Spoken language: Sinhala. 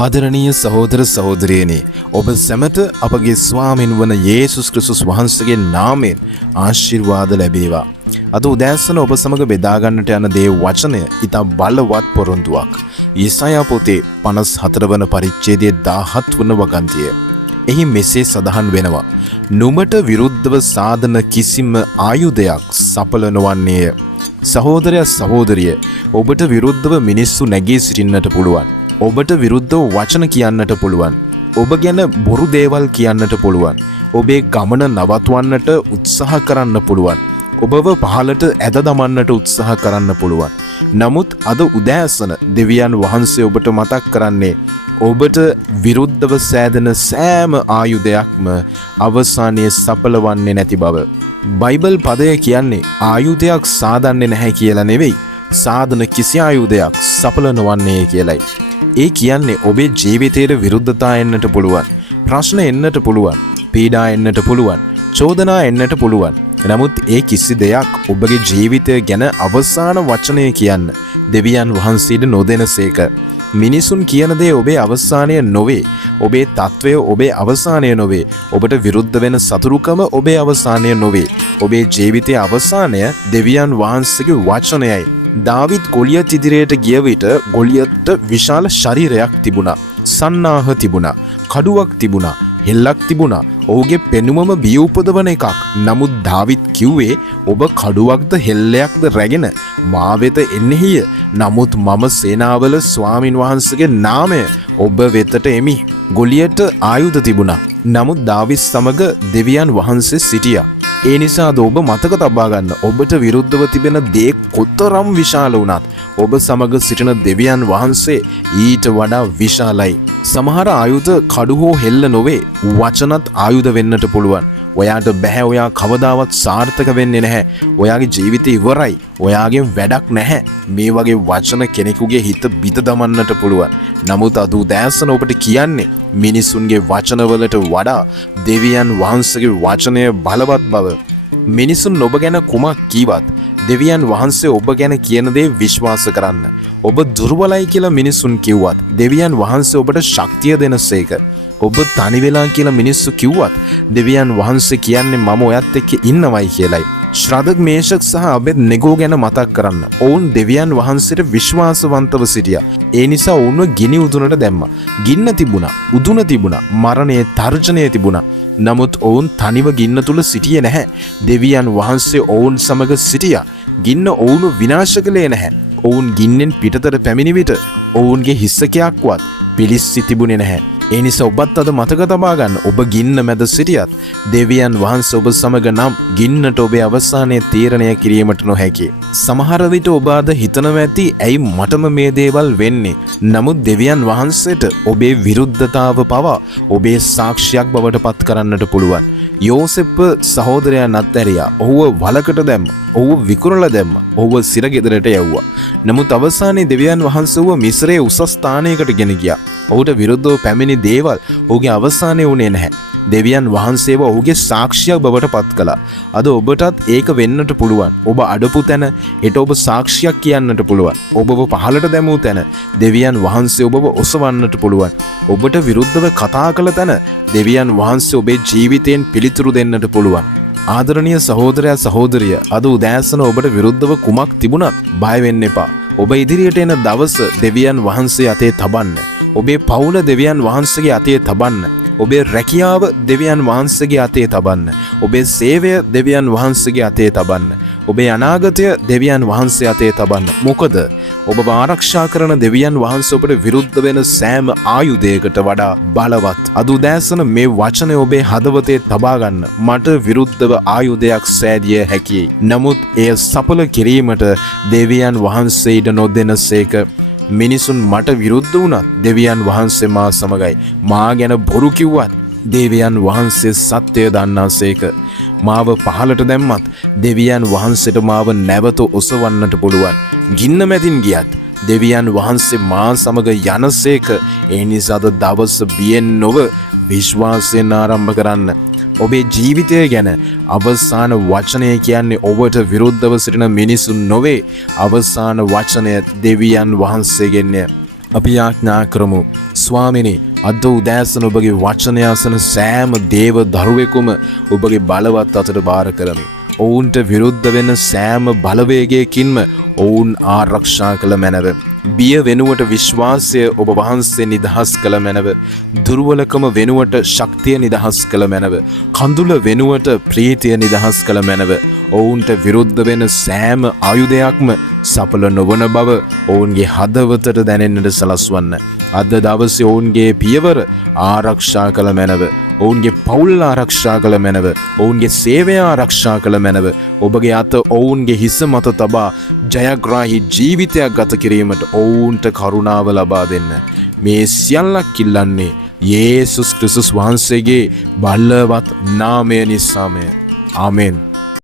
ආදරණීය සහෝදර සහෝදරියනි, ඔබ සැමට අපගේ ස්වාමින් වන යේසුස් ක්‍රිස්තුස් වහන්සේගේ නාමයෙන් ආශිර්වාද ලැබේවා. අද උදෑසන ඔබ සමග බෙදා ගන්නට යන දේ වචනය ඉතා බලවත් පොරොන්දුවක්. යෙසායා පොතේ 54 වන පරිච්ඡේදයේ 17 වන වගන්තිය. එහි මෙසේ සඳහන් වෙනවා: නුඹට විරුද්ධව සාධන කිසිම ආයුධයක් සඵල නොවන්නේය. සහෝදරයා සහෝදරිය, ඔබට විරුද්ධව මිනිස්සු නැගී සිටින්නට පුළුවන්. ඔබට විරුද්ධව වචන කියන්නට පුළුවන්. ඔබ ගැන බොරු දේවල් කියන්නට පුළුවන්. ඔබේ ගමන නවත්වන්නට උත්සාහ කරන්න පුළුවන්. ඔබව පහළට ඇද දමන්නට උත්සාහ කරන්න පුළුවන්. නමුත් අද උදෑසන දෙවියන් වහන්සේ ඔබට මතක් කරන්නේ ඔබට විරුද්ධව සෑදෙන සෑම ආයුධයක්ම අවසානයේ සඵල වන්නේ නැති බව. බයිබල් පදය කියන්නේ ආයුධයක් සාදන්නේ නැහැ කියලා නෙවෙයි, සාධන කිසි ආයුධයක් සඵල නොවන්නේ කියලයි. ඒ කියන්නේ ඔබේ ජීවිතයට විරුද්ධතා එන්නට පුළුවන්, ප්‍රශ්න එන්නට පුළුවන්, පීඩා එන්නට පුළුවන්, චෝදනා එන්නට පුළුවන්. නමුත් ඒ කිසි දෙයක් ඔබගේ ජීවිතය ගැන අවසාන වචනය කියන්න දෙවියන් වහන්සේට නොදෙනසේක. මිනිසුන් කියන දේ ඔබේ අවසානය නොවේ. ඔබේ තත්වය ඔබේ අවසානය නොවේ. ඔබට විරුද්ධ වෙන සතුරුකම ඔබේ අවසානය නොවේ. ඔබේ ජීවිතයේ අවසානය දෙවියන් වහන්සේගේ වචනයයි. දාවිද් ගොලියත් ඉදිරියට ගිය විට ගොලියත්ට විශාල ශරීරයක් තිබුණා. සන්නාහ තිබුණා. කඩුවක් තිබුණා. හෙල්ලක් තිබුණා. ඔහුගේ පෙනුමම බිය උපදවන එකක්. නමුත් දාවිද් කිව්වේ, ඔබ කඩුවක්ද හෙල්ලයක්ද රැගෙන මා වෙත එන්නෙහිය. නමුත් මම සේනාවල ස්වාමින් වහන්සේගේ නාමය ඔබ වෙතට එමි. ගොලියට ආයුධ තිබුණා. නමුත් දාවිද් සමග දෙවියන් වහන්සේ සිටියා. ඒ නිසාද ඔබ මතක තබා ගන්න, ඔබට විරුද්ධව තිබෙන දේ කොතරම් විශාල වුණත් ඔබ සමග සිටින දෙවියන් වහන්සේ ඊට වඩා විශාලයි. සමහර ආයුධ කඩු හෝ හෙල්ල නොවේ, වචනත් ආයුධ වෙන්නට පුළුවන්. ඔයාට බැහැ, ඔයා කවදාවත් සාර්ථක වෙන්නේ නැහැ, ඔයාගේ ජීවිතය ඉවරයි, ඔයාගෙන් වැඩක් නැහැ, මේ වගේ වචන කෙනෙකුගේ හිත බිත දමන්නට පුළුවන්. නමුත් අද උදෑසන ඔබට කියන්නේ මිනිසුන්ගේ වචනවලට වඩා දෙවියන් වහන්සේගේ වචනය බලවත් බව. මිනිසුන් ඔබ ගැන කුමක් කීවත් දෙවියන් වහන්සේ ඔබ ගැන කියන දේ විශ්වාස කරන්න. ඔබ දුර්වලයි කියලා මිනිසුන් කිව්වත් දෙවියන් වහන්සේ ඔබට ශක්තිය දෙනසේක. ඔබ තනි වෙලා කියලා මිනිස්සු කිව්වත් දෙවියන් වහන්සේ කියන්නේ මම ඔයත් එක්ක ඉන්නවයි කියලයි. ශ්‍රාදක් මේෂක් සහ අබෙද්නෙගෝ ගැන මතක් කරන්න. ඔවුන් දෙවියන් වහන්සේට විශ්වාසවන්තව සිටියා. ඒ නිසා ඔවුන්ව ගිනි උදුනට දැම්මා. ගින්න තිබුණා, උදුන තිබුණා, මරණයේ තර්ජනය තිබුණා. නමුත් ඔවුන් තනිව ගින්න තුල සිටියේ නැහැ. දෙවියන් වහන්සේ ඔවුන් සමග සිටියා. ගින්න ඔවුන්ව විනාශ කළේ නැහැ. ඔවුන් ගින්නෙන් පිටතට පැමිණි විට ඔවුන්ගේ හිස්සකයක්වත් පිලිස්සි තිබුණේ නැහැ. ඒ නිසා ඔබත් අද මතක තබා ගන්න, ඔබ ගින්න මැද සිටියත් දෙවියන් වහන්සේ ඔබ සමග නම් ගින්නට ඔබේ අවසානයේ තීරණය කිරීමට නොහැකි. සමහර විට ඔබ අද හිතනවා ඇති, ඇයි මටම මේ දේවල් වෙන්නේ? නමුත් දෙවියන් වහන්සේට ඔබේ විරුද්ධතාව පවා ඔබේ සාක්ෂියක් බවට පත් කරන්නට පුළුවන්. යෝසෙප් සහෝදරයා නත්තරියා ඔහුව වලකට දැම්මා. ඔහුව විකුණලා දැම්මා. ඔහුව සිරගෙදරට යවුවා. නමුත් අවසානයේ දෙවියන් වහන්සේ ඔහුව මිස්රයේ උසස් ස්ථානයකට ගෙන ගියා. ඔහුට විරුද්ධව පැමිණි දේවල් ඔහුගේ අවසානයේ වුණේ නැහැ. දෙවියන් වහන්සේව ඔහුගේ සාක්ෂියක් බවට පත් කළා. අද ඔබටත් ඒක වෙන්නට පුළුවන්. ඔබ අඩපු තැන හෙට ඔබ සාක්ෂියක් කියන්නට පුළුවන්. ඔබව පහළට දැමූ තැන දෙවියන් වහන්සේ ඔබව ඔසවන්නට පුළුවන්. ඔබට විරුද්ධව කතා කළ තැන දෙවියන් වහන්සේ ඔබේ ජීවිතයෙන් පිළිතුරු දෙන්නට පුළුවන්. ආදරණීය සහෝදරයා සහෝදරිය, අද උදෑසන ඔබට විරුද්ධව කුමක් තිබුණත් බය වෙන්න එපා. ඔබ ඉදිරියට එන දවස දෙවියන් වහන්සේ අතේ තබන්න. ඔබේ පවුල දෙවියන් වහන්සේගේ අතේ තබන්න. ඔබේ රැකියාව දෙවියන් වහන්සේගේ අතේ තබන්න. ඔබේ සේවය දෙවියන් වහන්සේගේ අතේ තබන්න. ඔබේ අනාගතය දෙවියන් වහන්සේ අතේ තබන්න. මොකද ඔබ ආරක්ෂා කරන දෙවියන් වහන්සේ ඔබට විරුද්ධ වෙන සෑම ආයුධයකට වඩා බලවත්. අද උදෑසන මේ වචනය ඔබේ හදවතේ තබා ගන්න. මට විරුද්ධව ආයුධයක් සෑදිය හැකියි. නමුත් එය සඵල කිරීමට දෙවියන් වහන්සේ ඉඩ නොදෙනසේක. මිනිසුන් මට විරුද්ධ වුණත් දෙවියන් වහන්සේ මා සමගයි. මා ගැන බොරු කිව්වත් දෙවියන් වහන්සේ සත්‍යය දන්නාසේක. මාව පහළට දැම්මත් දෙවියන් වහන්සේට මාව නැවත ඔසවන්නට පුළුවන්. ගින්න මැදින් ගියත් දෙවියන් වහන්සේ මා සමග යනසේක. ඒ නිසාද දවස බියෙන් නොව විශ්වාසයෙන් ආරම්භ කරන්න. ඔබේ ජීවිතය ගැන අවසාන වචනය කියන්නේ ඔබට විරුද්ධව සිටින මිනිසුන් නොවේ. අවසාන වචනය දෙවියන් වහන්සේගෙන්ය. අපි යාඥා කරමු ස්වාමිනේ අද උදෑසන ඔබගේ වචනය අසන සෑම දේව දරුවෙකුම ඔබගේ බලවත් අතට බාර කරමි. ඔවුන්ට විරුද්ධ වෙන සෑම බලවේගයකින්ම ඔවුන් ආරක්ෂා කළ මැනව. බිය වෙනුවට විශ්වාසය ඔබ වහන්සේ නිදහස් කළ මැනව. දුර්වලකම වෙනුවට ශක්තිය නිදහස් කළ මැනව. කඳුල වෙනුවට ප්‍රීතිය නිදහස් කළ මැනව. ඔවුන්ට විරුද්ධ වෙන සෑම ආයුධයක්ම සඵල නොවන බව ඔවුන්ගේ හදවතට දැනෙන්නට සලස්වන්න. අද දවසේ ඔවුන්ගේ පියවර ආරක්ෂා කළ මැනව. ඔවුන්ගේ පවුල් ආරක්ෂා කළ මැනව. ඔවුන්ගේ සේවය ආරක්ෂා කළ මැනව. ඔබගේ අත ඔවුන්ගේ හිස මත තබා ජයග්‍රාහී ජීවිතයක් ගත කිරීමට ඔවුන්ට කරුණාව ලබා දෙන්න. මේ සියල්ලක් ඉල්ලන්නේ යේසුස් ක්‍රිස්තුස් වහන්සේගේ බලවත් නාමය නිසාමය. ආමෙන්.